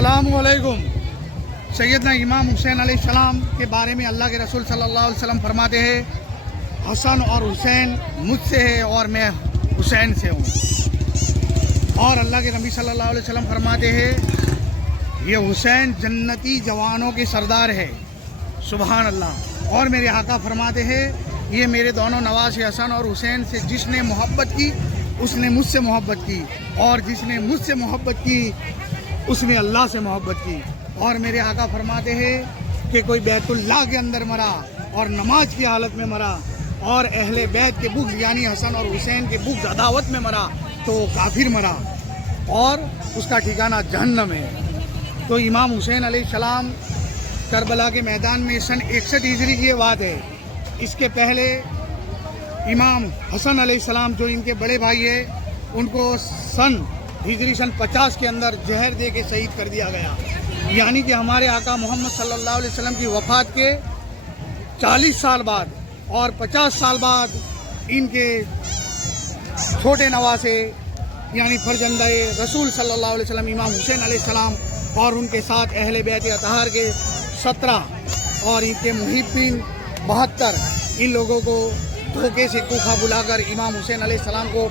अस्सलामुअलैकुम। सैयदना इमाम हुसैन अलैहिस्सलाम के बारे में अल्लाह के रसूल सल्लल्लाहु अलैहि वसल्लम फरमाते हैं, हसन और हुसैन मुझसे है और मैं हुसैन से हूँ। और अल्लाह के नबी सल्लल्लाहु अलैहि वसल्लम फरमाते हैं, ये हुसैन जन्नती जवानों के सरदार है। सुभान अल्लाह। और मेरे आका फरमाते हैं, ये मेरे दोनों नवासे हसन और हुसैन से जिसने मोहब्बत की उसने मुझसे मोहब्बत की, और जिसने मुझसे मोहब्बत की उसने अल्लाह से मोहब्बत की। और मेरे आका फरमाते हैं कि कोई बैतुल्लाह के अंदर मरा और नमाज की हालत में मरा और अहले बैत के बुग़्ज़ यानी हसन और हुसैन के बुग़्ज़ अदावत में मरा तो वो काफिर मरा और उसका ठिकाना जहन्नम है। तो इमाम हुसैन अलैहिस्सलाम करबला के मैदान में सन 61 हिजरी की ये बात है। इसके पहले इमाम हसन अलैहिस्सलाम जो इनके बड़े भाई है, उनको हिजरी सन 50 के अंदर जहर दे के शहीद कर दिया गया। यानी कि हमारे आका मोहम्मद सल्लल्लाहु अलैहि वसल्लम की वफ़ात के 40 साल बाद और 50 साल बाद इनके छोटे नवासे यानी फर्जंदे रसूल सल्लल्लाहु अलैहि वसल्लम इमाम हुसैन अलैहिस्सलाम और उनके साथ अहले बैत अतहार के 17 और इनके मुहिब्बीन 72 इन लोगों को धोखे से कूफा बुलाकर इमाम हुसैन अलैहिस्सलाम को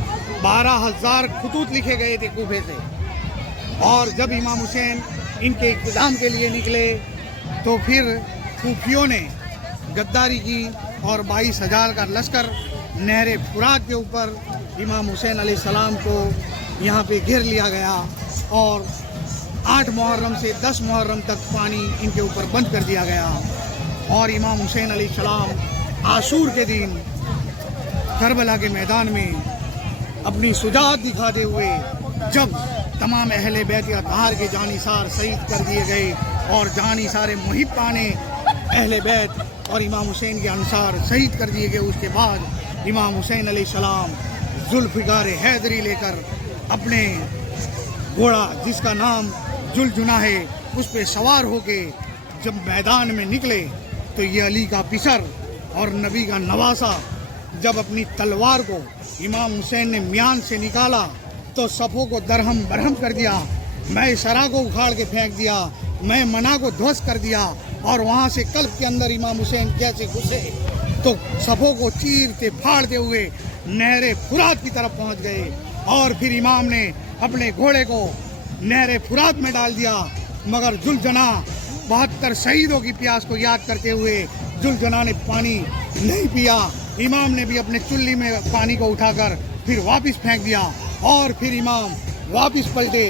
12,000 खतूत लिखे गए थे कूफे से। और जब इमाम हुसैन इनके इक़्तिदाम के लिए निकले तो फिर कूफियों ने गद्दारी की और 22,000 का लश्कर नहर फुरात के ऊपर इमाम हुसैन अलैहिस्सलाम को यहाँ पे घेर लिया गया और 8 मुहर्रम से 10 मुहर्रम तक पानी इनके ऊपर बंद कर दिया गया। और इमाम हुसैन अलैहिस्सलाम आशूर के दिन करबला के मैदान में अपनी शुजाअत दिखाते हुए जब तमाम अहले बैत अतहार के जानिसार शहीद कर दिए गए और जानिसार मुहिब्बाने अहले बैत और इमाम हुसैन के अंसार शहीद कर दिए गए, उसके बाद इमाम हुसैन अलैहिस्सलाम जुल्फ़िकार हैदरी लेकर अपने घोड़ा जिसका नाम जुलजुना है उस पर सवार होके जब मैदान में निकले तो ये अली का पिसर और नबी का नवासा जब अपनी तलवार को इमाम हुसैन ने म्यान से निकाला तो सफ़ों को दरहम बरहम कर दिया, मैं सरा को उखाड़ के फेंक दिया, मैं मना को ध्वस्त कर दिया। और वहाँ से कल्ब के अंदर इमाम हुसैन कैसे घुसे तो सफ़ों को चीरते फाड़ते हुए नहर फुरात की तरफ पहुँच गए। और फिर इमाम ने अपने घोड़े को नहर फुरात में डाल दिया, मगर जुलजना 72 शहीदों की प्यास को याद करते हुए जुलजना ने पानी नहीं पिया। इमाम ने भी अपने चुल्ली में पानी को उठाकर फिर वापस फेंक दिया और फिर इमाम वापस पलटे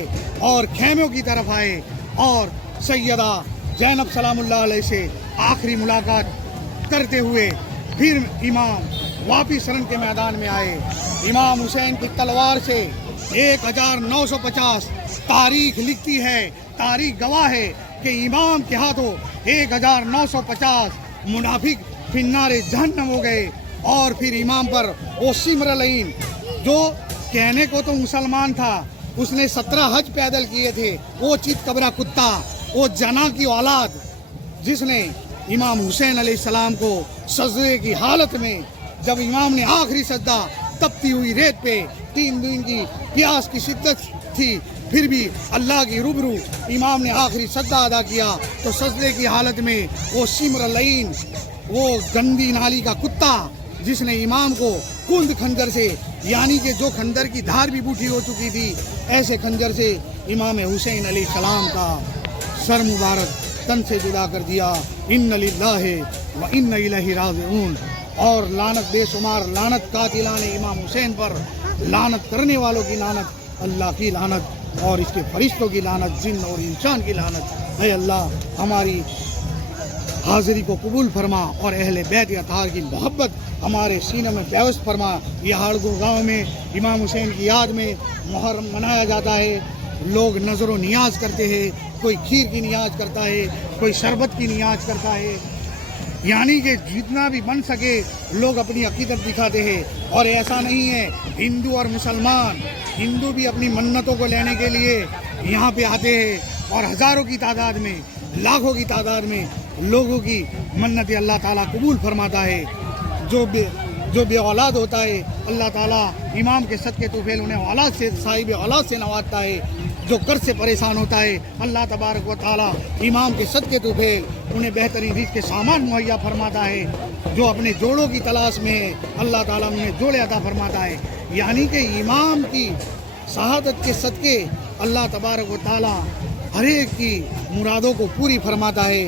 और खेमों की तरफ आए और सैयदा ज़ैनब सलामुल्लाह अलैह से आखिरी मुलाकात करते हुए फिर इमाम वापस रण के मैदान में आए। इमाम हुसैन की तलवार से 1950 तारीख लिखती है, तारीख गवाह है कि इमाम के हाथों 1950 मुनाफिक फिन्नारे जहन्नम हो गए। और फिर इमाम पर वो सिमरलईन जो कहने को तो मुसलमान था, उसने 17 हज पैदल किए थे, वो चित कबरा कुत्ता, वो जना की औलाद जिसने इमाम हुसैन अलैहिस्सलाम को सजदे की हालत में जब इमाम ने आखिरी सजदा तपती हुई रेत पे 3 दिन की प्यास की शिद्दत थी फिर भी अल्लाह की रूबरू इमाम ने आखिरी सजदा अदा किया तो सजदे की हालत में वो सिमरलईन वो गंदी नाली का कुत्ता जिसने इमाम को कुंद खंजर से यानी कि जो खंजर की धार भी बूढ़ी हो चुकी थी ऐसे खंजर से इमाम हुसैन अलैहिस्सलाम का सर मुबारक तन से जुदा कर दिया। इन्ना लिल्लाहि व इन्ना इलैहि राजिऊन। और लानत बेशुमार लानत कातिलाने इमाम हुसैन पर, लानत करने वालों की लानत, अल्लाह की लानत और इसके फरिश्तों की लानत, जिन्न और इंसान की लानत। है अल्लाह हमारी हाज़िरी को कबूल फरमा और अहले बैत अतहार की मोहब्बत हमारे सीने में बेवस्त फरमा। ये हाड़गो गाँव में इमाम हुसैन की याद में मुहर्रम मनाया जाता है। लोग नज़र नियाज करते हैं, कोई खीर की नियाज करता है, कोई शरबत की नियाज करता है, यानी कि जितना भी बन सके लोग अपनी अकीदत दिखाते हैं। और ऐसा नहीं है, हिंदू और मुसलमान, हिंदू भी अपनी मन्नतों को लेने के लिए यहाँ पे आते हैं और हज़ारों की तादाद में, लाखों की तादाद में लोगों की मन्नतें अल्लाह ताला कबूल फरमाता है। जो बे औलाद होता है अल्लाह ताला इमाम के सदके तुफैल उन्हें औलाद से साहिब औलाद से नवाजता है। जो कर्ज से परेशान होता है, अल्लाह तबारक व तआला इमाम के सदके तो भेज उन्हें बेहतरीन रिज़्क़ के सामान मुहैया फरमाता है। जो अपने जोड़ों की तलाश में है, अल्लाह ताला उन्हें जोड़े अता फरमाता है। यानी कि इमाम की शहादत के सदके अल्लाह तबारक व तआला हर एक की मुरादों को पूरी फरमाता है।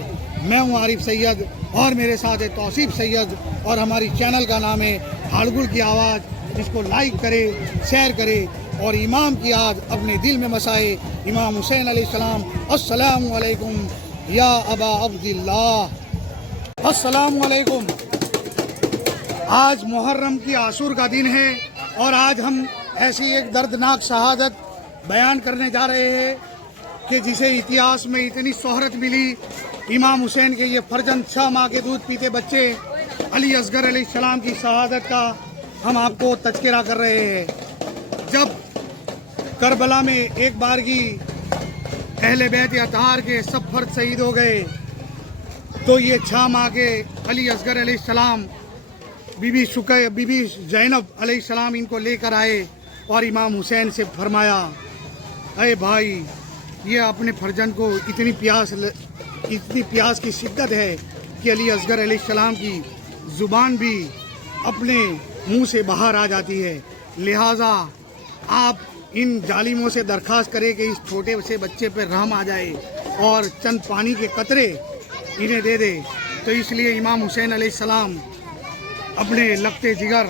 मैं हूँ आरिफ सैयद और मेरे साथ है तौसीफ सैयद और हमारी चैनल का नाम है हाड़गुल की आवाज़। इसको लाइक करे, शेयर करे और इमाम की याद अपने दिल में बसाए। इमाम हुसैन अलैहिस्सलाम। अस्सलामु अलैकुम या अबा अब्दिल्लाह। अस्सलामु अलैकुम। आज मुहर्रम की आशूर का दिन है और आज हम ऐसी एक दर्दनाक शहादत बयान करने जा रहे हैं कि जिसे इतिहास में इतनी शोहरत मिली। इमाम हुसैन के ये फर्जंद 6 माह के दूध पीते बच्चे अली असगर अलैहिस्सलाम की शहादत का हम आपको तज़किरा कर रहे हैं। जब करबला में एक बार की अहले बैत अतहार के सब फर्द शहीद हो गए तो ये 6 माह के अली असगर अलैहिस्सलाम बीबी ज़ैनब अलैहिस्सलाम इनको लेकर आए और इमाम हुसैन से फरमाया, अरे भाई, ये अपने फर्जंद को इतनी प्यास की शिद्दत है कि अली असगर अलैहिस्सलाम की ज़ुबान भी अपने मुंह से बाहर आ जाती है। लिहाजा आप इन जालिमों से दरख्वास्त करें कि इस छोटे से बच्चे पर रहम आ जाए और चंद पानी के कतरे इन्हें दे दे। तो इसलिए इमाम हुसैन अलैहिस्सलाम अपने लगते जिगर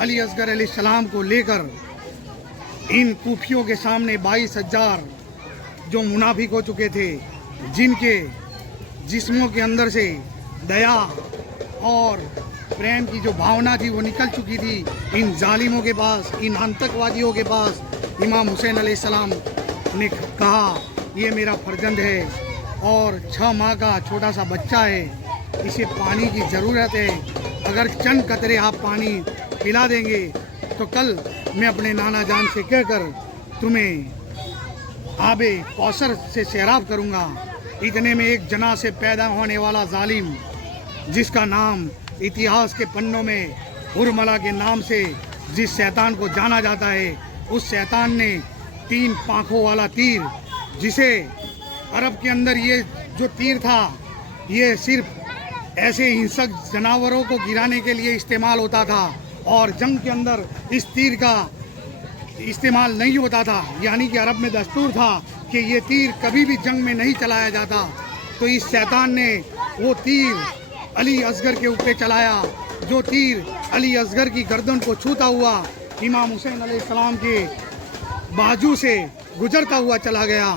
अली असगर अलैहिस्सलाम को लेकर इन कूफियों के सामने 22,000 जो मुनाफिक हो चुके थे, जिनके जिस्मों के अंदर से दया और प्रेम की जो भावना थी वो निकल चुकी थी, इन जालिमों के पास, इन आतंकवादियों के पास इमाम हुसैन अलैहिस्सलाम ने कहा, ये मेरा फर्जंद है और 6 माह का छोटा सा बच्चा है, इसे पानी की ज़रूरत है। अगर चंद कतरे आप पानी पिला देंगे तो कल मैं अपने नाना जान से कहकर तुम्हें आबे कौसर से सैराब करूँगा। इतने में एक जना से पैदा होने वाला जालिम, जिसका नाम इतिहास के पन्नों में हुरमला के नाम से जिस शैतान को जाना जाता है, उस शैतान ने 3 पाँखों वाला तीर, जिसे अरब के अंदर ये जो तीर था ये सिर्फ ऐसे हिंसक जानवरों को गिराने के लिए इस्तेमाल होता था और जंग के अंदर इस तीर का इस्तेमाल नहीं होता था। यानी कि अरब में दस्तूर था कि ये तीर कभी भी जंग में नहीं चलाया जाता। तो इस शैतान ने वो तीर अली असगर के ऊपर चलाया, जो तीर अली असगर की गर्दन को छूता हुआ इमाम हुसैन अलैहिस्सलाम के बाजू से गुजरता हुआ चला गया।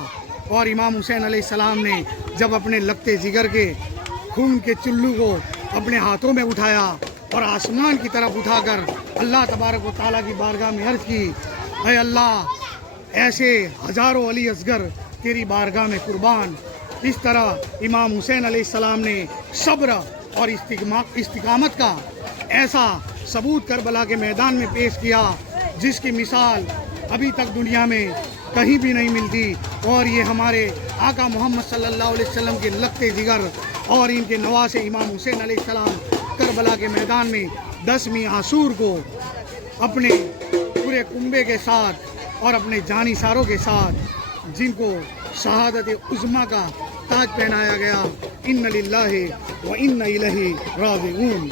और इमाम हुसैन अलैहिस्सलाम ने जब अपने लगते जिगर के खून के चुल्लू को अपने हाथों में उठाया और आसमान की तरफ उठाकर अल्लाह तबारक व तआला की बारगाह में अर्ज़ की, ऐ अल्लाह, ऐसे हज़ारों अली असगर तेरी बारगाह में कुर्बान। इस तरह इमाम हुसैन अलैहिस्सलाम ने सब्र और इस्तिकामत का ऐसा सबूत करबला के मैदान में पेश किया जिसकी मिसाल अभी तक दुनिया में कहीं भी नहीं मिलती। और ये हमारे आका मोहम्मद सल्लल्लाहु अलैहि वसल्लम के लगते जिगर और इनके नवासे इमाम हुसैन अलैहिस्सलाम करबला के मैदान में 10वीं आशूर को अपने पूरे कुंबे के साथ और अपने जानिसारों के साथ जिनको शहादत उज़्मा का ताज पहनाया गया। इन्ना लिल्लाहि व इन्ना इलैहि राजिऊन।